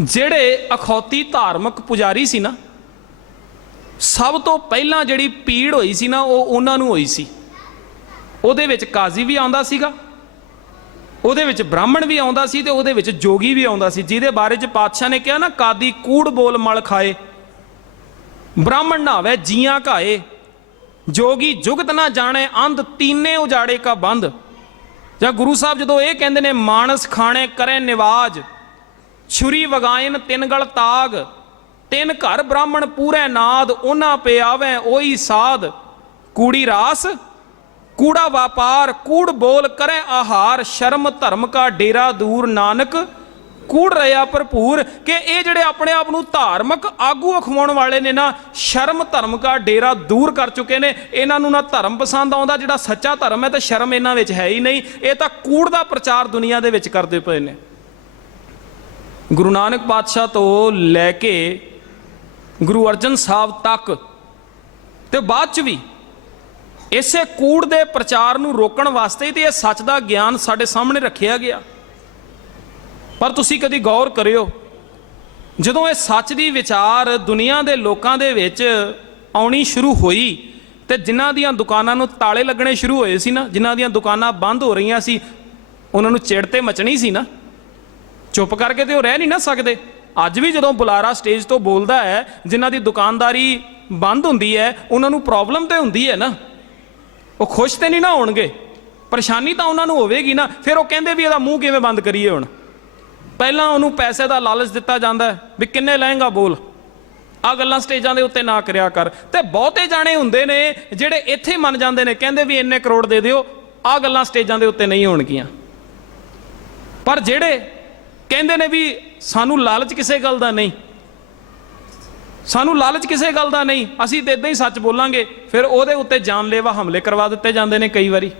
ਜਿਹੜੇ ਅਖੌਤੀ ਧਾਰਮਿਕ ਪੁਜਾਰੀ ਸੀ ਨਾ, ਸਭ ਤੋਂ ਪਹਿਲਾਂ ਜਿਹੜੀ ਪੀੜ ਹੋਈ ਸੀ ਨਾ, ਉਹ ਉਹਨਾਂ ਨੂੰ ਹੋਈ ਸੀ। ਉਹਦੇ ਵਿੱਚ ਕਾਜ਼ੀ ਵੀ ਆਉਂਦਾ ਸੀਗਾ, ਉਹਦੇ ਵਿੱਚ ਬ੍ਰਾਹਮਣ ਵੀ ਆਉਂਦਾ ਸੀ ਤੇ ਉਹਦੇ ਵਿੱਚ ਜੋਗੀ ਵੀ ਆਉਂਦਾ ਸੀ, ਜਿਹਦੇ ਬਾਰੇ ਚ ਪਾਤਸ਼ਾਹ ਨੇ ਕਿਹਾ ਨਾ, ਕਾਦੀ ਕੂੜ ਬੋਲ ਮਲ ਖਾਏ, ਬ੍ਰਾਹਮਣ ਨਾਵੇ ਜੀਆਂ ਘਾਏ, ਜੋਗੀ ਜੁਗਤ ਨਾ ਜਾਣੇ, ਅੰਧ ਤੀਨੇ ਉਜਾੜੇ ਕਾ ਬੰਦ। ਜਾਂ ਗੁਰੂ ਸਾਹਿਬ ਜਦੋਂ ਇਹ ਕਹਿੰਦੇ ਨੇ, ਮਾਨਸ ਖਾਣੇ ਕਰੇ ਨਿਵਾਜ ਛੁਰੀ ਵਗਾਇਨ ਤਿੰਨ ਗਲ ਤਾਗ, ਤਿੰਨ ਘਰ ਬ੍ਰਾਹਮਣ ਪੂਰੇ ਨਾਦ, ਉਹਨਾਂ ਪਿਆਵੇਂ ਉਹੀ ਸਾਧ ਕੂੜੀ ਰਾਸ, ਕੂੜਾ ਵਪਾਰ, ਕੂੜ ਬੋਲ ਕਰੇ ਆਹਾਰ, ਸ਼ਰਮ ਧਰਮ ਕਾ ਡੇਰਾ ਦੂਰ ਨਾਨਕ। ਕੂੜ ਰਿਆ ਭਰਪੂਰ, ਕਿ ਇਹ ਜਿਹੜੇ ਆਪਣੇ ਆਪ ਨੂੰ ਧਾਰਮਿਕ ਆਗੂ ਅਖਵਾਉਣ ਵਾਲੇ ਨੇ ਨਾ, ਸ਼ਰਮ ਧਰਮ ਕਾ ਡੇਰਾ ਦੂਰ ਕਰ ਚੁੱਕੇ ਨੇ। ਇਹਨਾਂ ਨੂੰ ਨਾ ਧਰਮ ਪਸੰਦ ਆਉਂਦਾ, ਜਿਹੜਾ ਸੱਚਾ ਧਰਮ ਹੈ ਤੇ ਸ਼ਰਮ ਇਹਨਾਂ ਵਿੱਚ ਹੈ ਹੀ ਨਹੀਂ। ਇਹ ਤਾਂ ਕੂੜ ਦਾ ਪ੍ਰਚਾਰ ਦੁਨੀਆ ਦੇ ਵਿੱਚ ਕਰਦੇ ਪਏ ਨੇ। ਗੁਰੂ ਨਾਨਕ ਪਾਤਸ਼ਾਹ ਤੋਂ ਲੈ ਕੇ ਗੁਰੂ ਅਰਜਨ ਸਾਹਿਬ ਤੱਕ ਤੇ ਬਾਅਦ ਚ ਵੀ ਇਸੇ ਕੂੜ ਦੇ ਪ੍ਰਚਾਰ ਨੂੰ ਰੋਕਣ ਵਾਸਤੇ ਹੀ ਤੇ ਇਹ ਸੱਚ ਦਾ ਗਿਆਨ ਸਾਡੇ ਸਾਹਮਣੇ ਰੱਖਿਆ ਗਿਆ। ਪਰ ਤੁਸੀਂ ਕਦੀ ਗੌਰ ਕਰਿਓ, ਜਦੋਂ ਇਹ ਸੱਚ ਦੀ ਵਿਚਾਰ ਦੁਨੀਆ ਦੇ ਲੋਕਾਂ ਦੇ ਵਿੱਚ ਆਉਣੀ ਸ਼ੁਰੂ ਹੋਈ ਤੇ ਜਿਨ੍ਹਾਂ ਦੀਆਂ ਦੁਕਾਨਾਂ ਨੂੰ ਤਾਲੇ ਲੱਗਣੇ ਸ਼ੁਰੂ ਹੋਏ ਸੀ ਨਾ, ਜਿਨ੍ਹਾਂ ਦੀਆਂ ਦੁਕਾਨਾਂ ਬੰਦ ਹੋ ਰਹੀਆਂ ਸੀ, ਉਹਨਾਂ ਨੂੰ ਚਿੜ ਤੇ ਮਚਣੀ ਸੀ ਨਾ। ਚੁੱਪ ਕਰਕੇ ਤੇ ਉਹ ਰਹਿ ਨਹੀਂ ਨਾ ਸਕਦੇ। ਅੱਜ ਵੀ ਜਦੋਂ ਬੁਲਾਰਾ ਸਟੇਜ ਤੋਂ ਬੋਲਦਾ ਹੈ, ਜਿਨ੍ਹਾਂ ਦੀ ਦੁਕਾਨਦਾਰੀ ਬੰਦ ਹੁੰਦੀ ਹੈ, ਉਹਨਾਂ ਨੂੰ ਪ੍ਰੋਬਲਮ ਤੇ ਹੁੰਦੀ ਹੈ ਨਾ। ਉਹ ਖੁਸ਼ ਤੇ ਨਹੀਂ ਨਾ ਹੋਣਗੇ। ਪਰੇਸ਼ਾਨੀ ਤਾਂ ਉਹਨਾਂ ਨੂੰ ਹੋਵੇਗੀ ਨਾ। ਫਿਰ ਉਹ ਕਹਿੰਦੇ ਵੀ ਇਹਦਾ ਮੂੰਹ ਕਿਵੇਂ ਬੰਦ ਕਰੀਏ ਹੁਣ? ਪਹਿਲਾਂ ਉਹਨੂੰ ਪੈਸੇ ਦਾ ਲਾਲਚ ਦਿੱਤਾ ਜਾਂਦਾ ਵੀ ਕਿੰਨੇ ਲਏਗਾ ਬੋਲ। ਆ ਗੱਲਾਂ ਸਟੇਜਾਂ ਦੇ ਉੱਤੇ ਨਾ ਕਰਿਆ ਕਰ। ਤੇ ਬਹੁਤੇ ਜਾਣੇ ਹੁੰਦੇ ਨੇ ਜਿਹੜੇ ਇੱਥੇ ਮੰਨ ਜਾਂਦੇ ਨੇ, ਕਹਿੰਦੇ ਵੀ ਇੰਨੇ ਕਰੋੜ ਦੇ ਦਿਓ ਆ ਗੱਲਾਂ ਸਟੇਜਾਂ ਦੇ ਉੱਤੇ ਨਹੀਂ ਹੋਣਗੀਆਂ। ਪਰ ਜਿਹੜੇ ਕਹਿੰਦੇ ਨੇ ਵੀ ਸਾਨੂੰ ਲਾਲਚ ਕਿਸੇ ਗੱਲ ਦਾ ਨਹੀਂ। ਸਾਨੂੰ ਲਾਲਚ ਕਿਸੇ ਗੱਲ ਦਾ ਨਹੀਂ। ਅਸੀਂ ਤੇ ਇਦਾਂ ਹੀ ਸੱਚ ਬੋਲਾਂਗੇ, ਫਿਰ ਉਹਦੇ ਉੱਤੇ ਜਾਨਲੇਵਾ ਹਮਲੇ ਕਰਵਾ ਦਿੱਤੇ ਜਾਂਦੇ ਨੇ ਕਈ ਵਾਰੀ।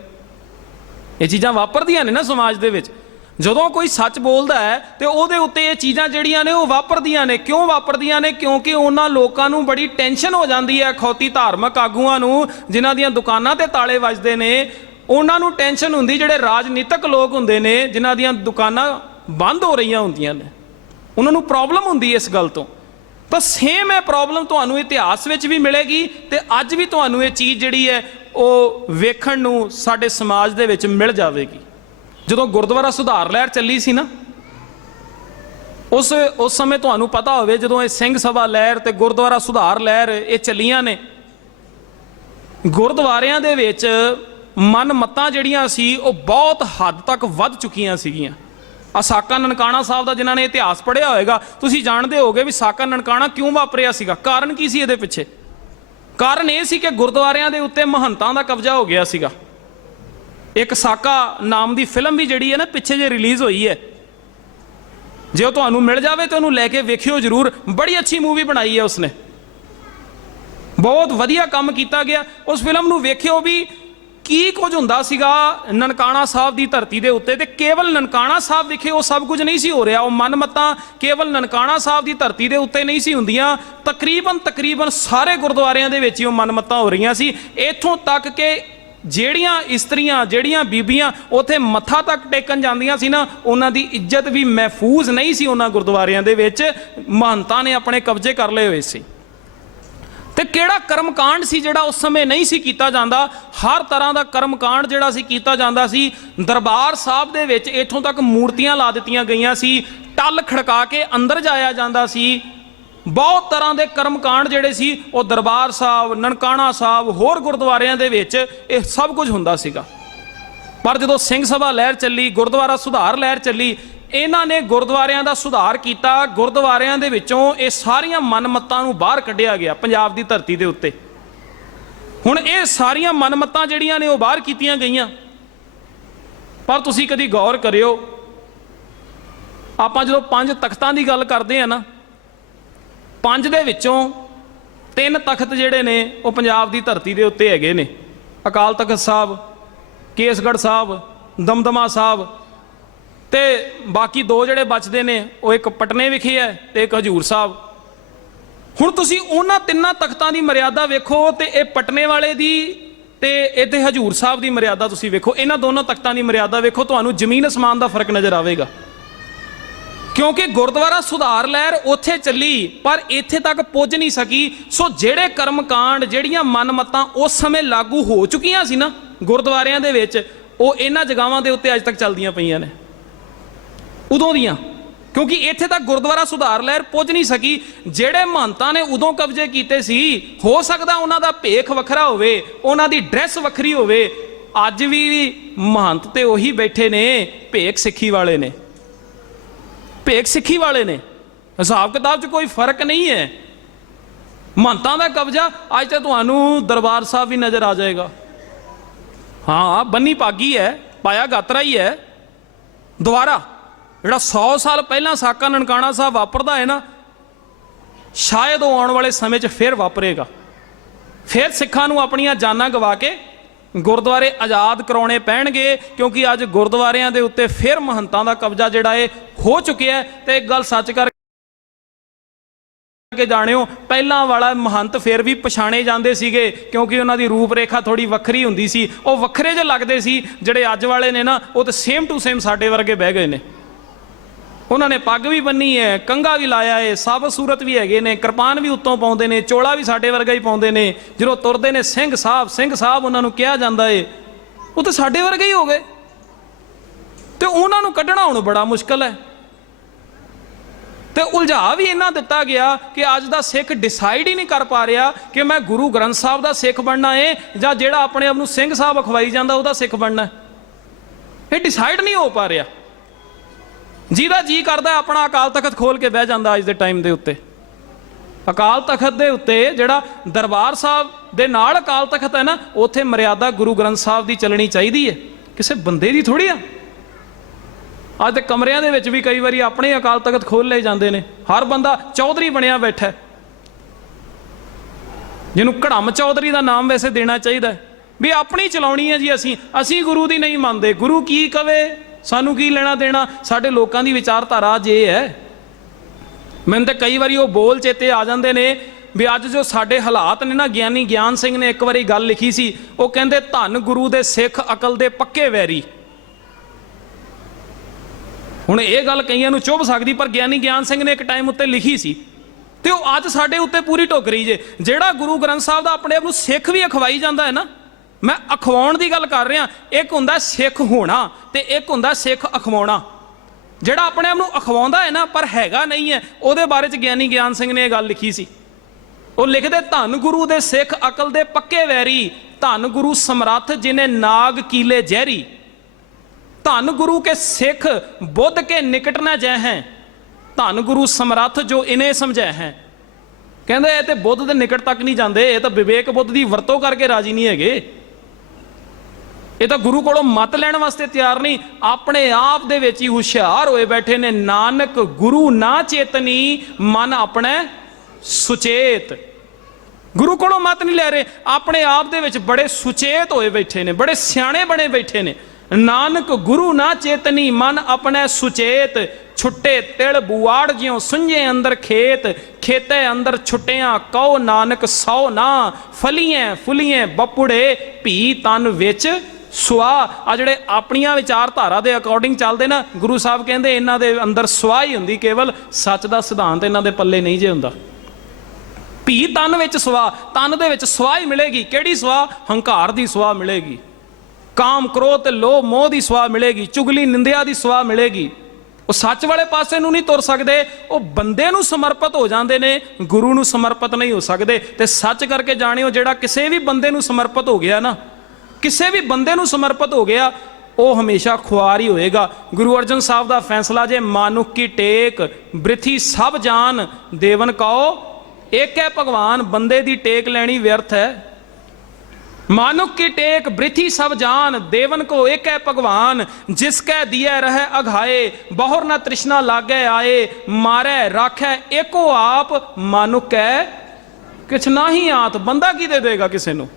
ਇਹ ਚੀਜ਼ਾਂ ਵਾਪਰਦੀਆਂ ਨੇ ਨਾ ਸਮਾਜ ਦੇ ਵਿੱਚ। ਜਦੋਂ ਕੋਈ ਸੱਚ ਬੋਲਦਾ ਹੈ ਤੇ ਉਹਦੇ ਉੱਤੇ ਇਹ ਚੀਜ਼ਾਂ ਜਿਹੜੀਆਂ ਨੇ ਉਹ ਵਾਪਰਦੀਆਂ ਨੇ। ਕਿਉਂ ਵਾਪਰਦੀਆਂ ਨੇ? ਕਿਉਂਕਿ ਉਹਨਾਂ ਲੋਕਾਂ ਨੂੰ ਬੜੀ ਟੈਨਸ਼ਨ ਹੋ ਜਾਂਦੀ ਹੈ ਖੌਤੀ ਧਾਰਮਿਕ ਆਗੂਆਂ ਨੂੰ, ਜਿਨ੍ਹਾਂ ਦੀਆਂ ਦੁਕਾਨਾਂ ਤੇ ਤਾਲੇ ਵੱਜਦੇ ਨੇ। ਉਹਨਾਂ ਨੂੰ ਟੈਨਸ਼ਨ ਹੁੰਦੀ ਜਿਹੜੇ ਰਾਜਨੀਤਿਕ ਲੋਕ ਹੁੰਦੇ ਨੇ, ਜਿਨ੍ਹਾਂ ਦੀਆਂ ਦੁਕਾਨਾਂ ਬੰਦ ਹੋ ਰਹੀਆਂ ਹੁੰਦੀਆਂ ਨੇ। ਉਹਨਾਂ ਨੂੰ ਪ੍ਰੋਬਲਮ ਹੁੰਦੀ ਇਸ ਗੱਲ ਤੋਂ। ਤਾਂ ਸੇਮ ਹੈ ਪ੍ਰੋਬਲਮ ਤੁਹਾਨੂੰ ਇਤਿਹਾਸ ਵਿੱਚ ਵੀ ਮਿਲੇਗੀ ਤੇ ਅੱਜ ਵੀ ਤੁਹਾਨੂੰ ਇਹ ਚੀਜ਼ ਜਿਹੜੀ ਹੈ, ਉਹ ਵੇਖਣ ਨੂੰ ਸਾਡੇ ਸਮਾਜ ਦੇ ਵਿੱਚ ਮਿਲ ਜਾਵੇਗੀ। ਜਦੋਂ ਗੁਰਦੁਆਰਾ ਸੁਧਾਰ ਲਹਿਰ ਚੱਲੀ ਸੀ ਨਾ, ਉਸ ਉਸ ਸਮੇਂ ਤੁਹਾਨੂੰ ਪਤਾ ਹੋਵੇ ਜਦੋਂ ਇਹ ਸਿੰਘ ਸਭਾ ਲਹਿਰ ਤੇ ਗੁਰਦੁਆਰਾ ਸੁਧਾਰ ਲਹਿਰ ਇਹ ਚੱਲੀਆਂ ਨੇ, ਗੁਰਦੁਆਰਿਆਂ ਦੇ ਵਿੱਚ ਮਨ ਮਤਾਂ ਜਿਹੜੀਆਂ ਸੀ, ਉਹ ਬਹੁਤ ਹੱਦ ਤੱਕ ਵੱਧ ਚੁੱਕੀਆਂ ਸੀਗੀਆਂ। ਆ ਸਾਕਾ ਨਨਕਾਣਾ ਸਾਹਿਬ ਦਾ ਜਿਨ੍ਹਾਂ ਨੇ ਇਤਿਹਾਸ ਪੜ੍ਹਿਆ ਹੋਵੇਗਾ ਤੁਸੀਂ ਜਾਣਦੇ ਹੋਗੇ ਵੀ ਸਾਕਾ ਨਨਕਾਣਾ ਕਿਉਂ ਵਾਪਰਿਆ ਸੀਗਾ? ਕਾਰਨ ਕੀ ਸੀ ਇਹਦੇ ਪਿੱਛੇ? ਕਾਰਨ ਇਹ ਸੀ ਕਿ ਗੁਰਦੁਆਰਿਆਂ ਦੇ ਉੱਤੇ ਮਹੰਤਾਂ ਦਾ ਕਬਜ਼ਾ ਹੋ ਗਿਆ ਸੀਗਾ। ਇੱਕ ਸਾਕਾ ਨਾਮ ਦੀ ਫਿਲਮ ਵੀ ਜਿਹੜੀ ਹੈ ਨਾ, ਪਿੱਛੇ ਜੇ ਰਿਲੀਜ਼ ਹੋਈ ਹੈ। ਜੇ ਉਹ ਤੁਹਾਨੂੰ ਮਿਲ ਜਾਵੇ ਤਾਂ ਉਹਨੂੰ ਲੈ ਕੇ ਵੇਖਿਓ ਜਰੂਰ। ਬੜੀ ਅੱਛੀ ਮੂਵੀ ਬਣਾਈ ਹੈ ਉਸਨੇ। ਬਹੁਤ ਵਧੀਆ ਕੰਮ ਕੀਤਾ ਗਿਆ। ਉਸ ਫਿਲਮ ਨੂੰ ਵੇਖਿਓ ਵੀ ਕੀ ਕੁਝ ਹੁੰਦਾ ਸੀਗਾ ਨਨਕਾਣਾ ਸਾਹਿਬ ਦੀ ਧਰਤੀ ਦੇ ਉੱਤੇ ਤੇ ਕੇਵਲ ਨਨਕਾਣਾ ਸਾਹਿਬ ਵਿਖੇ ਉਹ ਸਭ ਕੁਝ ਨਹੀਂ ਸੀ ਹੋ ਰਿਹਾ, ਉਹ ਮਨਮਤਾਂ ਕੇਵਲ ਨਨਕਾਣਾ ਸਾਹਿਬ ਦੀ ਧਰਤੀ ਦੇ ਉੱਤੇ ਨਹੀਂ ਸੀ ਹੁੰਦੀਆਂ, ਤਕਰੀਬਨ ਤਕਰੀਬਨ ਸਾਰੇ ਗੁਰਦੁਆਰਿਆਂ ਦੇ ਵਿੱਚ ਹੀ ਉਹ ਮਨਮਤਾਂ ਹੋ ਰਹੀਆਂ ਸੀ। ਇੱਥੋਂ ਤੱਕ ਕਿ ਜਿਹੜੀਆਂ ਇਸਤਰੀਆਂ, ਜਿਹੜੀਆਂ ਬੀਬੀਆਂ ਉਥੇ ਮੱਥਾ ਤੱਕ ਟੇਕਣ ਜਾਂਦੀਆਂ ਸੀ ਨਾ, ਉਹਨਾਂ ਦੀ ਇੱਜ਼ਤ ਵੀ ਮਹਿਫੂਜ਼ ਨਹੀਂ ਸੀ ਉਹਨਾਂ ਗੁਰਦੁਆਰਿਆਂ ਦੇ ਵਿੱਚ, ਮਹੰਤਾਂ ਨੇ ਆਪਣੇ ਕਬਜ਼ੇ ਕਰ ਲਏ ਹੋਏ ਸੀ। ਤੇ ਕਿਹੜਾ ਕਰਮਕਾਂਡ ਸੀ ਜਿਹੜਾ ਉਸ ਸਮੇਂ ਨਹੀਂ ਸੀ ਕੀਤਾ ਜਾਂਦਾ? ਹਰ ਤਰ੍ਹਾਂ ਦਾ ਕਰਮਕਾਂਡ ਜਿਹੜਾ ਸੀ ਕੀਤਾ ਜਾਂਦਾ ਸੀ। ਦਰਬਾਰ ਸਾਹਿਬ ਦੇ ਵਿੱਚ ਇੱਥੋਂ ਤੱਕ ਮੂਰਤੀਆਂ ਲਾ ਦਿੱਤੀਆਂ ਗਈਆਂ ਸੀ। ਟੱਲ ਖੜਕਾ ਕੇ ਅੰਦਰ ਜਾਇਆ ਜਾਂਦਾ ਸੀ। ਬਹੁਤ ਤਰ੍ਹਾਂ ਦੇ ਕਰਮਕਾਂਡ ਜਿਹੜੇ ਸੀ, ਉਹ ਦਰਬਾਰ ਸਾਹਿਬ, ਨਨਕਾਣਾ ਸਾਹਿਬ, ਹੋਰ ਗੁਰਦੁਆਰਿਆਂ ਦੇ ਵਿੱਚ ਇਹ ਸਭ ਕੁਝ ਹੁੰਦਾ ਸੀਗਾ। ਪਰ ਜਦੋਂ ਸਿੰਘ ਸਭਾ ਲਹਿਰ ਚੱਲੀ, ਗੁਰਦੁਆਰਾ ਸੁਧਾਰ ਲਹਿਰ ਚੱਲੀ ਇਹਨਾਂ ਨੇ ਗੁਰਦੁਆਰਿਆਂ ਦਾ ਸੁਧਾਰ ਕੀਤਾ। ਗੁਰਦੁਆਰਿਆਂ ਦੇ ਵਿੱਚੋਂ ਇਹ ਸਾਰੀਆਂ ਮਨਮਤਾਂ ਨੂੰ ਬਾਹਰ ਕੱਢਿਆ ਗਿਆ, ਪੰਜਾਬ ਦੀ ਧਰਤੀ ਦੇ ਉੱਤੇ। ਹੁਣ ਇਹ ਸਾਰੀਆਂ ਮਨਮਤਾਂ ਜਿਹੜੀਆਂ ਨੇ ਉਹ ਬਾਹਰ ਕੀਤੀਆਂ ਗਈਆਂ। ਪਰ ਤੁਸੀਂ ਕਦੀ ਗੌਰ ਕਰਿਓ, ਆਪਾਂ ਜਦੋਂ ਪੰਜ ਤਖਤਾਂ ਦੀ ਗੱਲ ਕਰਦੇ ਆ ਨਾ, ਪੰਜ ਦੇ ਵਿੱਚੋਂ ਤਿੰਨ ਤਖਤ ਜਿਹੜੇ ਨੇ, ਉਹ ਪੰਜਾਬ ਦੀ ਧਰਤੀ ਦੇ ਉੱਤੇ ਹੈਗੇ ਨੇ। ਅਕਾਲ ਤਖਤ ਸਾਹਿਬ, ਕੇਸਗੜ੍ਹ ਸਾਹਿਬ, ਦਮਦਮਾ ਸਾਹਿਬ ਤੇ ਬਾਕੀ ਦੋ ਜਿਹੜੇ ਬਚਦੇ ਨੇ, ਉਹ ਇੱਕ ਪਟਨੇ ਵਿਖੇ ਹੈ ਤੇ ਇੱਕ ਹਜੂਰ ਸਾਹਿਬ। ਹੁਣ ਤੁਸੀਂ ਉਹਨਾਂ ਤਿੰਨਾਂ ਤਖਤਾਂ ਦੀ ਮਰਿਆਦਾ ਵੇਖੋ ਤੇ ਇਹ ਪਟਨੇ ਵਾਲੇ ਦੀ ਤੇ ਇੱਥੇ ਹਜੂਰ ਸਾਹਿਬ ਦੀ ਮਰਿਆਦਾ ਤੁਸੀਂ ਵੇਖੋ। ਇਹਨਾਂ ਦੋਨੋਂ ਤਖਤਾਂ ਦੀ ਮਰਿਆਦਾ ਵੇਖੋ, ਤੁਹਾਨੂੰ ਜ਼ਮੀਨ ਅਸਮਾਨ ਦਾ ਫ਼ਰਕ ਨਜ਼ਰ ਆਵੇਗਾ। ਕਿਉਂਕਿ ਗੁਰਦੁਆਰਾ ਸੁਧਾਰ ਲਹਿਰ ਉੱਥੇ ਚੱਲੀ, ਪਰ ਇੱਥੇ ਤੱਕ ਪੁੱਜ ਨਹੀਂ ਸਕੀ। ਸੋ ਜਿਹੜੇ ਕਰਮਕਾਂਡ, ਜਿਹੜੀਆਂ ਮਨਮਤਾਂ ਉਸ ਸਮੇਂ ਲਾਗੂ ਹੋ ਚੁੱਕੀਆਂ ਸੀ ਨਾ ਗੁਰਦੁਆਰਿਆਂ ਦੇ ਵਿੱਚ, ਉਹ ਇਹਨਾਂ ਜਗਾਵਾਂ ਦੇ ਉੱਤੇ ਅੱਜ ਤੱਕ ਚੱਲਦੀਆਂ ਪਈਆਂ ਨੇ। ਉਦੋਂ ਦੀਆਂ। ਕਿਉਂਕਿ ਇੱਥੇ ਤਾਂ ਗੁਰਦੁਆਰਾ ਸੁਧਾਰ ਲਹਿਰ ਪੁੱਜ ਨਹੀਂ ਸਕੀ। ਜਿਹੜੇ ਮਹੰਤਾਂ ਨੇ ਉਦੋਂ ਕਬਜ਼ੇ ਕੀਤੇ ਸੀ, ਹੋ ਸਕਦਾ ਉਹਨਾਂ ਦਾ ਭੇਖ ਵੱਖਰਾ ਹੋਵੇ, ਉਹਨਾਂ ਦੀ ਡਰੈਸ ਵੱਖਰੀ ਹੋਵੇ। ਅੱਜ ਵੀ ਮਹੰਤ ਤੇ ਉਹੀ ਬੈਠੇ ਨੇ, ਭੇਖ ਸਿੱਖੀ ਵਾਲੇ ਨੇ। ਭੇਖ ਸਿੱਖੀ ਵਾਲੇ ਨੇ। ਹਿਸਾਬ ਕਿਤਾਬ 'ਚ ਕੋਈ ਫ਼ਰਕ ਨਹੀਂ ਹੈ। ਮਹੰਤਾਂ ਦਾ ਕਬਜ਼ਾ ਅੱਜ ਤੇ ਤੁਹਾਨੂੰ ਦਰਬਾਰ ਸਾਹਿਬ ਵੀ ਨਜ਼ਰ ਆ ਜਾਏਗਾ। ਹਾਂ, ਬੰਨੀ ਪਾਗੀ ਹੈ, ਪਾਇਆ ਗਾਤਰਾ ਹੀ ਹੈ। ਦੁਬਾਰਾ। ਜਿਹੜਾ 100 ਸਾਲ ਪਹਿਲਾਂ ਸਾਕਾ ਨਨਕਾਣਾ ਸਾਹਿਬ ਵਾਪਰਦਾ ਹੈ ਨਾ, ਸ਼ਾਇਦ ਉਹ ਆਉਣ ਵਾਲੇ ਸਮੇਂ 'ਚ ਫਿਰ ਵਾਪਰੇਗਾ। ਫਿਰ ਸਿੱਖਾਂ ਨੂੰ ਆਪਣੀਆਂ ਜਾਨਾਂ ਗਵਾ ਕੇ ਗੁਰਦੁਆਰੇ ਆਜ਼ਾਦ ਕਰਾਉਣੇ ਪੈਣਗੇ, ਕਿਉਂਕਿ ਅੱਜ ਗੁਰਦੁਆਰਿਆਂ ਦੇ ਉੱਤੇ ਫਿਰ ਮਹੰਤਾਂ ਦਾ ਕਬਜ਼ਾ ਜਿਹੜਾ ਹੈ ਹੋ ਚੁੱਕਿਆ ਹੈ। ਤੇ ਇੱਕ ਗੱਲ ਸੱਚ ਕਰ ਕੇ ਜਾਣਿਓ, ਪਹਿਲਾਂ ਵਾਲਾ ਮਹੰਤ ਫਿਰ ਵੀ ਪਛਾਣੇ ਜਾਂਦੇ ਸੀਗੇ, ਕਿਉਂਕਿ ਉਹਨਾਂ ਦੀ ਰੂਪ ਰੇਖਾ ਥੋੜੀ ਵੱਖਰੀ ਹੁੰਦੀ ਸੀ। ਉਹ ਵੱਖਰੇ ਜਿਹੇ ਲੱਗਦੇ ਸੀ, ਜਿਹੜੇ ਅੱਜ ਵਾਲੇ ਨੇ ਨਾ, ਉਹ ਤਾਂ ਸੇਮ ਟੂ ਸੇਮ ਸਾਡੇ ਵਰਗੇ ਬਹਿ ਗਏ ਨੇ। ਉਹਨਾਂ ਨੇ ਪੱਗ ਵੀ ਬੰਨੀ ਹੈ ਕੰਗਾ ਵੀ ਲਾਇਆ ਹੈ ਸਭ ਸੂਰਤ ਵੀ ਹੈਗੇ ਨੇ, ਕਿਰਪਾਨ ਵੀ ਉੱਤੋਂ ਪਾਉਂਦੇ ਨੇ, ਚੋਲਾ ਵੀ ਸਾਡੇ ਵਰਗਾ ਹੀ ਪਾਉਂਦੇ ਨੇ, ਜਦੋਂ ਤੁਰਦੇ ਨੇ ਸਿੰਘ ਸਾਹਿਬ ਸਿੰਘ ਸਾਹਿਬ ਉਹਨਾਂ ਨੂੰ ਕਿਹਾ ਜਾਂਦਾ ਏ, ਉਹ ਤਾਂ ਸਾਡੇ ਵਰਗੇ ਹੀ ਹੋ ਗਏ। ਤੇ ਉਹਨਾਂ ਨੂੰ ਕੱਢਣਾ ਹੁਣ ਬੜਾ ਮੁਸ਼ਕਲ ਹੈ। ਤੇ ਉਲਝਾ ਵੀ ਇਹਨਾਂ ਦਿੱਤਾ ਗਿਆ ਕਿ ਅੱਜ ਦਾ ਸਿੱਖ ਡਿਸਾਈਡ ਹੀ ਨਹੀਂ ਕਰ ਪਾ ਰਿਹਾ ਕਿ ਮੈਂ ਗੁਰੂ ਗ੍ਰੰਥ ਸਾਹਿਬ ਦਾ ਸਿੱਖ ਬਣਨਾ ਏ, ਜਾਂ ਜਿਹੜਾ ਆਪਣੇ ਆਪ ਨੂੰ ਸਿੰਘ ਸਾਹਿਬ ਅਖਵਾਈ ਜਾਂਦਾ, ਉਹਦਾ ਸਿੱਖ ਬਣਨਾ ਇਹ ਡਿਸਾਈਡ ਨਹੀਂ ਹੋ ਪਾ ਰਿਹਾ। ਜਿਹਦਾ ਜੀ ਕਰਦਾ ਆਪਣਾ ਅਕਾਲ ਤਖਤ ਖੋਲ ਕੇ ਬਹਿ ਜਾਂਦਾ ਅੱਜ ਦੇ ਟਾਈਮ ਦੇ ਉੱਤੇ। ਅਕਾਲ ਤਖਤ ਦੇ ਉੱਤੇ ਜਿਹੜਾ ਦਰਬਾਰ ਸਾਹਿਬ ਦੇ ਨਾਲ ਅਕਾਲ ਤਖਤ ਹੈ ਨਾ, ਉੱਥੇ ਮਰਿਆਦਾ ਗੁਰੂ ਗ੍ਰੰਥ ਸਾਹਿਬ ਦੀ ਚੱਲਣੀ ਚਾਹੀਦੀ ਹੈ। ਕਿਸੇ ਬੰਦੇ ਦੀ ਥੋੜੀ ਆ। ਅੱਜ ਤੇ ਕਮਰਿਆਂ ਦੇ ਵਿੱਚ ਵੀ ਕਈ ਵਾਰੀ ਆਪਣੇ ਅਕਾਲ ਤਖਤ ਖੋਲ ਲਏ ਜਾਂਦੇ ਨੇ। ਹਰ ਬੰਦਾ ਚੌਧਰੀ ਬਣਿਆ ਬੈਠਾ ਜਿਹਨੂੰ ਘੜਮ ਚੌਧਰੀ ਦਾ ਨਾਮ ਵੈਸੇ ਦੇਣਾ ਚਾਹੀਦਾ ਵੀ ਆਪਣੀ ਚਲਾਉਣੀ ਹੈ ਜੀ ਅਸੀਂ। ਅਸੀਂ ਗੁਰੂ ਦੀ ਨਹੀਂ ਮੰਨਦੇ। ਗੁਰੂ ਕੀ ਕਵੇ? ਸਾਨੂੰ ਕੀ ਲੈਣਾ ਦੇਣਾ? ਸਾਡੇ ਲੋਕਾਂ ਦੀ ਵਿਚਾਰਧਾਰਾ ਜੇ ਹੈ। ਮੈਨੂੰ ਤਾਂ ਕਈ ਵਾਰੀ ਉਹ ਬੋਲ ਚੇਤੇ ਆ ਜਾਂਦੇ ਨੇ ਵੀ ਅੱਜ ਜੋ ਸਾਡੇ ਹਾਲਾਤ ਨੇ ਨਾ, ਗਿਆਨੀ ਗਿਆਨ ਸਿੰਘ ਨੇ ਇੱਕ ਵਾਰੀ ਗੱਲ ਲਿਖੀ ਸੀ, ਉਹ ਕਹਿੰਦੇ ਧੰਨ ਗੁਰੂ ਦੇ ਸਿੱਖ ਅਕਲ ਦੇ ਪੱਕੇ ਵੈਰੀ। ਹੁਣ ਇਹ ਗੱਲ ਕਈਆਂ ਨੂੰ ਚੁੱਭ ਸਕਦੀ, ਪਰ ਗਿਆਨੀ ਗਿਆਨ ਸਿੰਘ ਨੇ ਇੱਕ ਟਾਈਮ ਉੱਤੇ ਲਿਖੀ ਸੀ। ਤੇ ਉਹ ਅੱਜ ਸਾਡੇ ਉੱਤੇ ਪੂਰੀ ਢੁੱਕ ਰਹੀ ਜੇ। ਜਿਹੜਾ ਗੁਰੂ ਗ੍ਰੰਥ ਸਾਹਿਬ ਦਾ ਆਪਣੇ ਆਪ ਨੂੰ ਸਿੱਖ ਵੀ ਅਖਵਾਈ ਜਾਂਦਾ ਹੈ ਨਾ ਮੈਂ ਅਖਵਾਉਣ ਦੀ ਗੱਲ ਕਰ ਰਿਹਾ, ਇੱਕ ਹੁੰਦਾ ਸਿੱਖ ਹੋਣਾ ਤੇ ਇੱਕ ਹੁੰਦਾ ਸਿੱਖ ਅਖਵਾਉਣਾ। ਜਿਹੜਾ ਆਪਣੇ ਆਪ ਨੂੰ ਅਖਵਾਉਂਦਾ ਹੈ ਨਾ, ਪਰ ਹੈਗਾ ਨਹੀਂ ਹੈ, ਉਹਦੇ ਬਾਰੇ ਚ ਗਿਆਨੀ ਗਿਆਨ ਸਿੰਘ ਨੇ ਇਹ ਗੱਲ ਲਿਖੀ ਸੀ। ਉਹ ਲਿਖਦੇ, ਧੰਨ ਗੁਰੂ ਦੇ ਸਿੱਖ ਅਕਲ ਦੇ ਪੱਕੇ ਵੈਰੀ, ਧੰਨ ਗੁਰੂ ਸਮਰੱਥ ਜਿਨੇ ਨਾਗ ਕੀਲੇ ਜ਼ਹਿਰੀ। ਧੰਨ ਗੁਰੂ ਕੇ ਸਿੱਖ ਬੁੱਧ ਕੇ ਨਿਕਟ ਨਾ ਜੈ ਹੈ। ਧੰਨ ਗੁਰੂ ਸਮਰੱਥ ਜੋ ਇਨੇ ਸਮਝੈ ਹੈ। ਕਹਿੰਦੇ, ਇਹ ਤੇ ਬੁੱਧ ਦੇ ਨਿਕਟ ਤੱਕ ਨਹੀਂ ਜਾਂਦੇ, ਇਹ ਤਾਂ ਵਿਵੇਕ ਬੁੱਧ ਦੀ ਵਰਤੋਂ ਕਰਕੇ ਰਾਜੀ ਨਹੀਂ ਹੈਗੇ। ਇਹ ਤਾਂ ਗੁਰੂ ਕੋਲੋਂ ਮਤ ਲੈਣ ਵਾਸਤੇ ਤਿਆਰ ਨਹੀਂ, ਆਪਣੇ ਆਪ ਦੇ ਵਿੱਚ ਹੀ ਹੁਸ਼ਿਆਰ ਹੋਏ ਬੈਠੇ ਨੇ। ਨਾਨਕ, ਗੁਰੂ ਨਾ ਚੇਤਨੀ, ਮਨ ਆਪਣੇ ਸੁਚੇਤ। ਗੁਰੂ ਕੋਲੋਂ ਮਤ ਨਹੀਂ ਲੈ ਰਹੇ, ਆਪਣੇ ਆਪ ਦੇ ਵਿੱਚ ਬੜੇ ਸੁਚੇਤ ਹੋਏ ਬੈਠੇ ਨੇ, ਬੜੇ ਸਿਆਣੇ ਬਣੇ ਬੈਠੇ ਨੇ। ਨਾਨਕ, ਗੁਰੂ ਨਾ ਚੇਤਨੀ, ਮਨ ਆਪਣੇ ਸੁਚੇਤ। ਛੁੱਟੇ ਤਿਲ ਬੁਆੜ ਜਿਉ ਸੁੰਝੇ ਅੰਦਰ ਖੇਤ, ਖੇਤੇ ਅੰਦਰ ਛੁੱਟਿਆਂ ਕਉ ਨਾਨਕ ਸੌ ਨਾ ਫਲੀਆਂ ਫੁਲੀਆਂ ਬਪੁੜੇ, ਭੀ ਤਨ ਵਿੱਚ ਸੁਆ, ਆ ਜਿਹੜੇ ਆਪਣੀਆਂ ਵਿਚਾਰਧਾਰਾ ਦੇ ਅਕੋਰਡਿੰਗ ਚੱਲਦੇ ਨਾ, ਗੁਰੂ ਸਾਹਿਬ ਕਹਿੰਦੇ ਇਹਨਾਂ ਦੇ ਅੰਦਰ ਸੁਆ ਹੀ ਹੁੰਦੀ, ਕੇਵਲ ਸੱਚ ਦਾ ਸਿਧਾਂਤ ਇਹਨਾਂ ਦੇ ਪੱਲੇ ਨਹੀਂ ਜੇ ਹੁੰਦਾ। ਭੀ ਤਨ ਵਿੱਚ ਸਵਾ ਤਨ ਦੇ ਵਿੱਚ ਸਵਾ ਹੀ ਮਿਲੇਗੀ, ਕਿਹੜੀ ਸਵਾ ਹੰਕਾਰ ਦੀ ਸਵਾ ਮਿਲੇਗੀ। ਕਾਮ, ਕ੍ਰੋਧ ਤੇ ਲੋਭ, ਮੋਹ ਦੀ ਸਵਾ ਮਿਲੇਗੀ, ਚੁਗਲੀ, ਨਿੰਦਿਆ ਦੀ ਸਵਾ ਮਿਲੇਗੀ। ਉਹ ਸੱਚ ਵਾਲੇ ਪਾਸੇ ਨੂੰ ਨਹੀਂ ਤੁਰ ਸਕਦੇ, ਉਹ ਬੰਦੇ ਨੂੰ ਸਮਰਪਿਤ ਹੋ ਜਾਂਦੇ ਨੇ, ਗੁਰੂ ਨੂੰ ਸਮਰਪਿਤ ਨਹੀਂ ਹੋ ਸਕਦੇ। ਤੇ ਸੱਚ ਕਰਕੇ ਜਾਣਿਓ, ਜਿਹੜਾ ਕਿਸੇ ਵੀ ਬੰਦੇ ਨੂੰ ਸਮਰਪਿਤ ਹੋ ਗਿਆ ਨਾ ਕਿਸੇ ਵੀ ਬੰਦੇ ਨੂੰ ਸਮਰਪਿਤ ਹੋ ਗਿਆ ਉਹ ਹਮੇਸ਼ਾ ਖੁਆਰ ਹੀ ਹੋਏਗਾ ਗੁਰੂ ਅਰਜਨ ਸਾਹਿਬ ਦਾ ਫੈਸਲਾ ਜੇ ਮਾਨੁਕ ਕੀ ਟੇਕ ਬ੍ਰਿਥੀ ਸਭ ਜਾਨ ਦੇਵਨ ਕਉ ਇੱਕ ਹੈ ਭਗਵਾਨ ਬੰਦੇ ਦੀ ਟੇਕ ਲੈਣੀ ਵਿਅਰਥ ਹੈ मानुक की टेक बृथि सब जान देवन को एक है भगवान जिसकै दिए रहे अघाए बहुर न तृष्णा लागे आए मारे राखे एको आप मानुक है किछ ना ही आत ਬੰਦਾ ਕੀ ਦੇ ਦੇਗਾ ਕਿਸੇ ਨੂੰ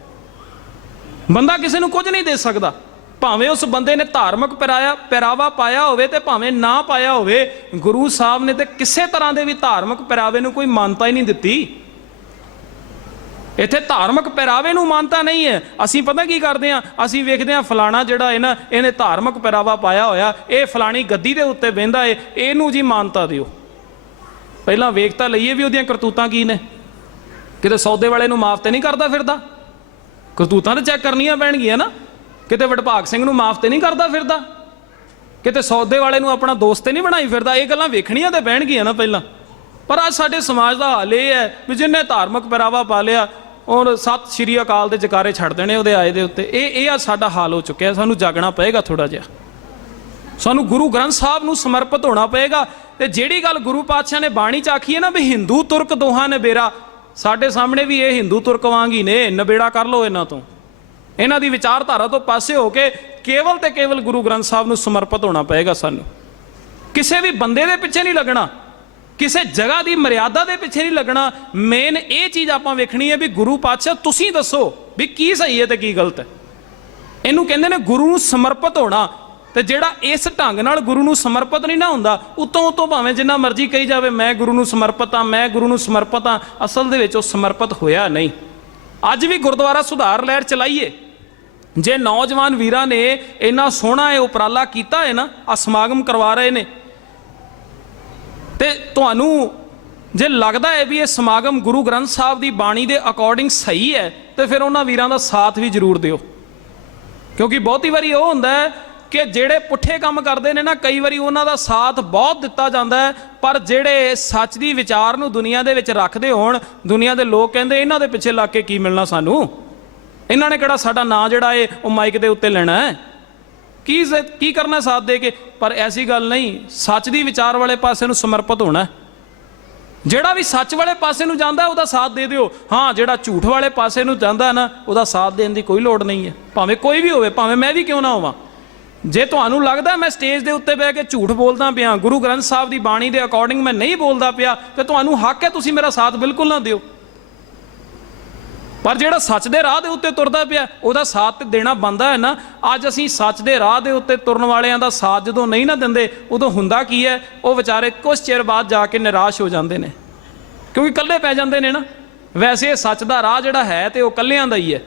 ਬੰਦਾ ਕਿਸੇ ਨੂੰ ਕੁਝ ਨਹੀਂ ਦੇ ਸਕਦਾ। ਭਾਵੇਂ ਉਸ ਬੰਦੇ ਨੇ ਧਾਰਮਿਕ ਪਿਰਾਇਆ, ਪਹਿਰਾਵਾ ਪਾਇਆ ਹੋਵੇ ਤੇ ਭਾਵੇਂ ਨਾ ਪਾਇਆ ਹੋਵੇ, ਗੁਰੂ ਸਾਹਿਬ ਨੇ ਤੇ ਕਿਸੇ ਤਰ੍ਹਾਂ ਦੇ ਵੀ ਧਾਰਮਿਕ ਪਹਿਰਾਵੇ ਨੂੰ ਕੋਈ ਮਾਨਤਾ ਹੀ ਨਹੀਂ ਦਿੱਤੀ। ਇੱਥੇ ਧਾਰਮਿਕ ਪਹਿਰਾਵੇ ਨੂੰ ਮਾਨਤਾ ਨਹੀਂ ਹੈ। ਅਸੀਂ ਪਤਾ ਕੀ ਕਰਦੇ ਆ ਅਸੀਂ ਵੇਖਦੇ ਆ ਫਲਾਣਾ ਜਿਹੜਾ ਹੈ ਨਾ, ਇਹਨੇ ਧਾਰਮਿਕ ਪਹਿਰਾਵਾ ਪਾਇਆ ਹੋਇਆ, ਇਹ ਫਲਾਣੀ ਗੱਦੀ ਦੇ ਉੱਤੇ ਬਹਿੰਦਾ ਏ, ਇਹਨੂੰ ਜੀ ਮਾਨਤਾ ਦਿਓ। ਪਹਿਲਾਂ ਵੇਖ ਤਾਂ ਲਈਏ ਵੀ ਉਹਦੀਆਂ ਕਰਤੂਤਾਂ ਕੀ ਨੇ। ਕਿਤੇ ਸੌਦੇ ਵਾਲੇ ਨੂੰ ਮਾਫ ਤੇ ਨਹੀਂ ਕਰਦਾ ਫਿਰਦਾ? ਕਰਤੂਤਾਂ ਤਾਂ ਚੈੱਕ ਕਰਨੀਆਂ ਪੈਣਗੀਆਂ ਨਾ। ਕਿਤੇ ਵਡਭਾਗ ਸਿੰਘ ਨੂੰ ਮਾਫ ਤੇ ਨਹੀਂ ਕਰਦਾ ਫਿਰਦਾ। ਕਿਤੇ ਸੌਦੇ ਵਾਲੇ ਨੂੰ ਆਪਣਾ ਦੋਸਤ ਤੇ ਨਹੀਂ ਬਣਾਈ ਫਿਰਦਾ। ਇਹ ਗੱਲਾਂ ਵੇਖਣੀਆਂ ਤੇ ਪੈਣਗੀਆਂ ਨਾ ਪਹਿਲਾਂ। ਪਰ ਅੱਜ ਸਾਡੇ ਸਮਾਜ ਦਾ ਹਾਲ ਇਹ ਹੈ ਵੀ ਜਿਹਨੇ ਧਾਰਮਿਕ ਪਹਿਰਾਵਾ ਪਾ ਲਿਆ ਉਹ ਸਤਿ ਸ਼੍ਰੀ ਅਕਾਲ ਦੇ ਜਕਾਰੇ ਛੱਡ ਦੇਣੇ ਉਹਦੇ ਆਏ ਦੇ ਉੱਤੇ। ਇਹ ਇਹ ਆ ਸਾਡਾ ਹਾਲ ਹੋ ਚੁੱਕਿਆ। ਸਾਨੂੰ ਜਾਗਣਾ ਪਏਗਾ ਥੋੜਾ ਜਿਹਾ। ਸਾਨੂੰ ਗੁਰੂ ਗ੍ਰੰਥ ਸਾਹਿਬ ਨੂੰ ਸਮਰਪਿਤ ਹੋਣਾ ਪਏਗਾ। ਤੇ ਜਿਹੜੀ ਗੱਲ ਗੁਰੂ ਪਾਤਸ਼ਾਹ ਨੇ ਬਾਣੀ ਚ ਆਖੀ ਹੈ ਨਾ ਵੀ ਹਿੰਦੂ, ਤੁਰਕ ਦੋਹਾਂ ਨੇ ਬੇਰਾ ਸਾਡੇ ਸਾਹਮਣੇ ਵੀ ਇਹ ਹਿੰਦੂ ਤੁਰਕ ਵਾਂਗ ਹੀ ਨੇ, ਨਬੇੜਾ ਕਰ ਲਓ ਇਹਨਾਂ ਤੋਂ। ਇਹਨਾਂ ਦੀ ਵਿਚਾਰਧਾਰਾ ਤੋਂ ਪਾਸੇ ਹੋ ਕੇ ਕੇਵਲ ਤੇ ਕੇਵਲ ਗੁਰੂ ਗ੍ਰੰਥ ਸਾਹਿਬ ਨੂੰ ਸਮਰਪਿਤ ਹੋਣਾ ਪਏਗਾ ਸਾਨੂੰ। ਕਿਸੇ ਵੀ ਬੰਦੇ ਦੇ ਪਿੱਛੇ ਨਹੀਂ ਲੱਗਣਾ, ਕਿਸੇ ਜਗ੍ਹਾ ਦੀ ਮਰਿਆਦਾ ਦੇ ਪਿੱਛੇ ਨਹੀਂ ਲੱਗਣਾ। ਮੇਨ ਇਹ ਚੀਜ਼ ਆਪਾਂ ਵੇਖਣੀ ਹੈ ਵੀ ਗੁਰੂ ਪਾਤਸ਼ਾਹ, ਤੁਸੀਂ ਦੱਸੋ ਵੀ ਕੀ ਸਹੀ ਹੈ ਤੇ ਕੀ ਗਲਤ ਹੈ। ਇਹਨੂੰ ਕਹਿੰਦੇ ਨੇ ਗੁਰੂ ਨੂੰ ਸਮਰਪਿਤ ਹੋਣਾ। ਤੇ ਜਿਹੜਾ ਇਸ ਢੰਗ ਨਾਲ ਗੁਰੂ ਨੂੰ ਸਮਰਪਿਤ ਨਹੀਂ ਨਾ ਹੁੰਦਾ, ਉਤੋਂ ਉਤੋਂ ਭਾਵੇਂ ਜਿੰਨਾ ਮਰਜ਼ੀ ਕਹੀ ਜਾਵੇ, ਮੈਂ ਗੁਰੂ ਨੂੰ ਸਮਰਪਿਤ ਹਾਂ, ਮੈਂ ਗੁਰੂ ਨੂੰ ਸਮਰਪਿਤ ਹਾਂ, ਅਸਲ ਦੇ ਵਿੱਚ ਉਹ ਸਮਰਪਿਤ ਹੋਇਆ ਨਹੀਂ। ਅੱਜ ਵੀ ਗੁਰਦੁਆਰਾ ਸੁਧਾਰ ਲਹਿਰ ਚਲਾਈਏ। ਜੇ ਨੌਜਵਾਨ ਵੀਰਾਂ ਨੇ ਇੰਨਾ ਸੋਹਣਾ ਇਹ ਉਪਰਾਲਾ ਕੀਤਾ ਹੈ ਨਾ ਆ ਸਮਾਗਮ ਕਰਵਾ ਰਹੇ ਨੇ, ਤੇ ਤੁਹਾਨੂੰ ਜੇ ਲੱਗਦਾ ਹੈ ਵੀ ਇਹ ਸਮਾਗਮ ਗੁਰੂ ਗ੍ਰੰਥ ਸਾਹਿਬ ਦੀ ਬਾਣੀ ਦੇ ਅਕੋਰਡਿੰਗ ਸਹੀ ਹੈ, ਤੇ ਫਿਰ ਉਹਨਾਂ ਵੀਰਾਂ ਦਾ ਸਾਥ ਵੀ ਜ਼ਰੂਰ ਦਿਓ। ਕਿਉਂਕਿ ਬਹੁਤੀ ਵਾਰੀ ਉਹ ਹੁੰਦਾ ਹੈ ਕਿ ਜਿਹੜੇ ਪੁੱਠੇ ਕੰਮ ਕਰਦੇ ਨੇ ਨਾ, ਕਈ ਵਾਰੀ ਉਹਨਾਂ ਦਾ ਸਾਥ ਬਹੁਤ ਦਿੱਤਾ ਜਾਂਦਾ ਹੈ, ਪਰ ਜਿਹੜੇ ਸੱਚ ਦੀ ਵਿਚਾਰ ਨੂੰ ਦੁਨੀਆ ਦੇ ਵਿੱਚ ਰੱਖਦੇ ਹੋਣ, ਦੁਨੀਆ ਦੇ ਲੋਕ ਕਹਿੰਦੇ, ਇਹਨਾਂ ਦੇ ਪਿੱਛੇ ਲੱਗ ਕੇ ਕੀ ਮਿਲਣਾ ਸਾਨੂੰ? ਇਹਨਾਂ ਨੇ ਕਿਹੜਾ ਸਾਡਾ ਨਾਂ ਜਿਹੜਾ ਏ, ਉਹ ਮਾਈਕ ਦੇ ਉੱਤੇ ਲੈਣਾ ਹੈ? ਕੀ ਕੀ ਕਰਨਾ ਸਾਥ ਦੇ ਕੇ? ਪਰ ਐਸੀ ਗੱਲ ਨਹੀਂ, ਸੱਚ ਦੀ ਵਿਚਾਰ ਵਾਲੇ ਪਾਸੇ ਨੂੰ ਸਮਰਪਿਤ ਹੋਣਾ ਜਿਹੜਾ ਵੀ ਸੱਚ ਵਾਲੇ ਪਾਸੇ ਨੂੰ ਜਾਂਦਾ, ਉਹਦਾ ਸਾਥ ਦੇ ਦਿਓ। ਹਾਂ, ਜਿਹੜਾ ਝੂਠ ਵਾਲੇ ਪਾਸੇ ਨੂੰ ਜਾਂਦਾ ਨਾ, ਉਹਦਾ ਸਾਥ ਦੇਣ ਦੀ ਕੋਈ ਲੋੜ ਨਹੀਂ ਹੈ। ਭਾਵੇਂ ਕੋਈ ਵੀ ਹੋਵੇ, ਭਾਵੇਂ ਮੈਂ ਵੀ ਕਿਉਂ ਨਾ ਹੋਵਾਂ। ਜੇ ਤੁਹਾਨੂੰ ਲੱਗਦਾ ਮੈਂ ਸਟੇਜ ਦੇ ਉੱਤੇ ਬਹਿ ਕੇ ਝੂਠ ਬੋਲਦਾ ਪਿਆ, ਗੁਰੂ ਗ੍ਰੰਥ ਸਾਹਿਬ ਦੀ ਬਾਣੀ ਦੇ ਅਕੋਰਡਿੰਗ ਮੈਂ ਨਹੀਂ ਬੋਲਦਾ ਪਿਆ, ਤੇ ਤੁਹਾਨੂੰ ਹੱਕ ਹੈ ਤੁਸੀਂ ਮੇਰਾ ਸਾਥ ਬਿਲਕੁਲ ਨਾ ਦਿਓ। ਪਰ ਜਿਹੜਾ ਸੱਚ ਦੇ ਰਾਹ ਦੇ ਉੱਤੇ ਤੁਰਦਾ ਪਿਆ, ਉਹਦਾ ਸਾਥ ਤੇ ਦੇਣਾ ਬੰਦਾ ਹੈ ਨਾ। ਅੱਜ ਅਸੀਂ ਸੱਚ ਦੇ ਰਾਹ ਦੇ ਉੱਤੇ ਤੁਰਨ ਵਾਲਿਆਂ ਦਾ ਸਾਥ ਜਦੋਂ ਨਹੀਂ ਨਾ ਦਿੰਦੇ, ਉਦੋਂ ਹੁੰਦਾ ਕੀ ਹੈ? ਉਹ ਵਿਚਾਰੇ ਕੁਝ ਚਿਰ ਬਾਅਦ ਜਾ ਕੇ ਨਿਰਾਸ਼ ਹੋ ਜਾਂਦੇ ਨੇ। ਕਿਉਂਕਿ ਇਕੱਲੇ ਪੈ ਜਾਂਦੇ ਨੇ ਨਾ। ਵੈਸੇ ਸੱਚ ਦਾ ਰਾਹ ਜਿਹੜਾ ਹੈ ਤੇ ਉਹ ਇਕੱਲਿਆਂ ਦਾ ਹੀ ਹੈ।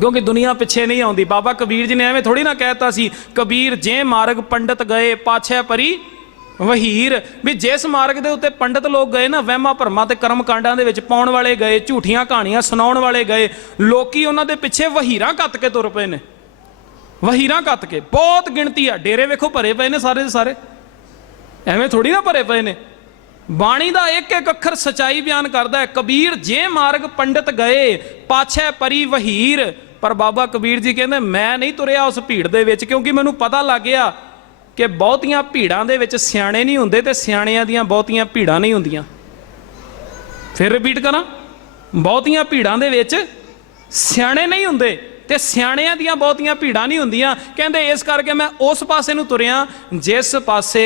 ਕਿਉਂਕਿ ਦੁਨੀਆ ਪਿੱਛੇ ਨਹੀਂ ਆਉਂਦੀ। ਬਾਬਾ ਕਬੀਰ ਜੀ ਨੇ ਐਵੇਂ ਥੋੜੀ ਨਾ ਕਹਿਤਾ ਸੀ, ਕਬੀਰ ਜੇ ਮਾਰਗ ਪੰਡਤ ਗਏ, ਪਾਛੈ ਪਰੀ ਵਹੀਰ। ਵੀ ਜਿਸ ਮਾਰਗ ਦੇ ਉੱਤੇ ਪੰਡਤ ਲੋਕ ਗਏ ਨਾ, ਵਹਿਮਾਂ ਭਰਮਾਂ ਤੇ ਕਰਮ ਕਾਂਡਾਂ ਦੇ ਵਿੱਚ ਪਾਉਣ ਵਾਲੇ ਗਏ, ਝੂਠੀਆਂ ਕਹਾਣੀਆਂ ਸੁਣਾਉਣ ਵਾਲੇ ਗਏ, ਲੋਕੀ ਉਹਨਾਂ ਦੇ ਪਿੱਛੇ ਵਹੀਰਾਂ ਕੱਤ ਕੇ ਤੁਰ ਪਏ ਨੇ। ਵਹੀਰਾਂ ਕੱਤ ਕੇ, ਬਹੁਤ ਗਿਣਤੀ ਆ, ਡੇਰੇ ਵੇਖੋ ਭਰੇ ਪਏ ਨੇ ਸਾਰੇ ਦੇ ਸਾਰੇ। ਐਵੇਂ ਥੋੜੀ ਨਾ ਭਰੇ ਪਏ ਨੇ। ਬਾਣੀ ਦਾ ਇੱਕ ਇੱਕ ਅੱਖਰ ਸਚਾਈ ਬਿਆਨ ਕਰਦਾ ਹੈ, ਕਬੀਰ ਜੇ ਮਾਰਗ ਪੰਡਤ ਗਏ, ਪਾਛੈ ਪਰੀ ਵਹੀਰ। ਪਰ ਬਾਬਾ ਕਬੀਰ ਜੀ ਕਹਿੰਦੇ, ਮੈਂ ਨਹੀਂ ਤੁਰਿਆ ਉਸ ਭੀੜ ਦੇ ਵਿੱਚ ਕਿਉਂਕਿ ਮੈਨੂੰ ਪਤਾ ਲੱਗ ਗਿਆ ਕਿ ਬਹੁਤੀਆਂ ਭੀੜਾਂ ਦੇ ਵਿੱਚ ਸਿਆਣੇ ਨਹੀਂ ਹੁੰਦੇ ਤੇ ਸਿਆਣਿਆਂ ਦੀਆਂ ਬਹੁਤੀਆਂ ਭੀੜਾਂ ਨਹੀਂ ਹੁੰਦੀਆਂ। ਫਿਰ ਰਿਪੀਟ ਕਰਾਂ, ਬਹੁਤੀਆਂ ਭੀੜਾਂ ਦੇ ਵਿੱਚ ਸਿਆਣੇ ਨਹੀਂ ਹੁੰਦੇ ਤੇ ਸਿਆਣਿਆਂ ਦੀਆਂ ਬਹੁਤੀਆਂ ਭੀੜਾਂ ਨਹੀਂ ਹੁੰਦੀਆਂ। ਕਹਿੰਦੇ, ਇਸ ਕਰਕੇ ਮੈਂ ਉਸ ਪਾਸੇ ਨੂੰ ਤੁਰਿਆ ਜਿਸ ਪਾਸੇ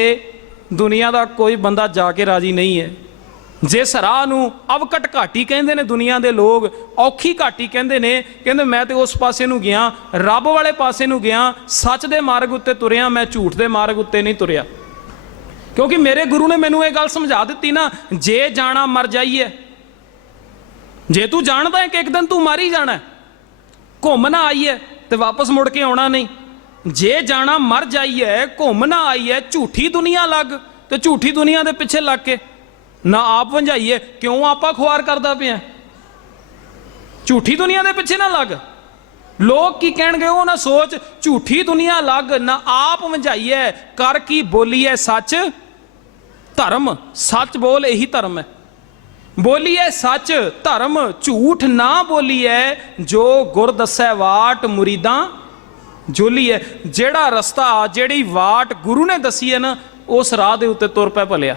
ਦੁਨੀਆ ਦਾ ਕੋਈ ਬੰਦਾ ਜਾ ਕੇ ਰਾਜੀ ਨਹੀਂ ਹੈ। ਜਿਸ ਰਾਹ ਨੂੰ ਅਵਕਟ ਘਾਟੀ ਕਹਿੰਦੇ ਨੇ ਦੁਨੀਆ ਦੇ ਲੋਕ, ਔਖੀ ਘਾਟੀ ਕਹਿੰਦੇ ਨੇ, ਕਹਿੰਦੇ ਮੈਂ ਤੇ ਉਸ ਪਾਸੇ ਨੂੰ ਗਿਆ, ਰੱਬ ਵਾਲੇ ਪਾਸੇ ਨੂੰ ਗਿਆ, ਸੱਚ ਦੇ ਮਾਰਗ ਉੱਤੇ ਤੁਰਿਆ, ਮੈਂ ਝੂਠ ਦੇ ਮਾਰਗ ਉੱਤੇ ਨਹੀਂ ਤੁਰਿਆ। ਕਿਉਂਕਿ ਮੇਰੇ ਗੁਰੂ ਨੇ ਮੈਨੂੰ ਇਹ ਗੱਲ ਸਮਝਾ ਦਿੱਤੀ ਨਾ, ਜੇ ਜਾਣਾ ਮਰ ਜਾਈਏ। ਜੇ ਤੂੰ ਜਾਣਦਾ ਹੈ ਕਿ ਇੱਕ ਦਿਨ ਤੂੰ ਮਰ ਹੀ ਜਾਣਾ ਘੁੰਮ ਨਾ ਆਈਏ ਤੇ ਵਾਪਸ ਮੁੜ ਕੇ ਆਉਣਾ ਨਹੀਂ। ਜੇ ਜਾਣਾ ਮਰ ਜਾਈਏ, ਘੁੰਮ ਨਾ ਆਈਏ, ਝੂਠੀ ਦੁਨੀਆ ਲੱਗ ਤੇ ਝੂਠੀ ਦੁਨੀਆ ਦੇ ਪਿੱਛੇ ਲੱਗ ਕੇ। ਨਾ ਆਪ ਵੰਜਾਈਏ ਕਿਉਂ ਆਪਾਂ ਖੁਆਰ ਕਰਦਾ ਪਿਆ? ਝੂਠੀ ਦੁਨੀਆ ਦੇ ਪਿੱਛੇ ਨਾ ਲੱਗ। ਲੋਕ ਕੀ ਕਹਿਣਗੇ, ਉਹ ਨਾ ਸੋਚ, ਝੂਠੀ ਦੁਨੀਆ ਲੱਗ, ਨਾ ਆਪ ਵੰਜਾਈਏ ਕਰ ਕੀ ਬੋਲੀਏ ਸੱਚ? ਧਰਮ, ਸੱਚ ਬੋਲ ਇਹੀ ਧਰਮ ਹੈ। ਬੋਲੀਏ ਸੱਚ, ਧਰਮ, ਝੂਠ ਨਾ ਬੋਲੀਏ। ਜੋ ਗੁਰ ਦੱਸੈ ਵਾਟ, ਮੁਰੀਦਾਂ ਜੋਲੀਏ। ਜਿਹੜਾ ਰਸਤਾ, ਜਿਹੜੀ ਵਾਟ ਗੁਰੂ ਨੇ ਦੱਸੀ ਹੈ ਨਾ, ਉਸ ਰਾਹ ਦੇ ਉੱਤੇ ਤੁਰ ਪੈ ਭਲਿਆ।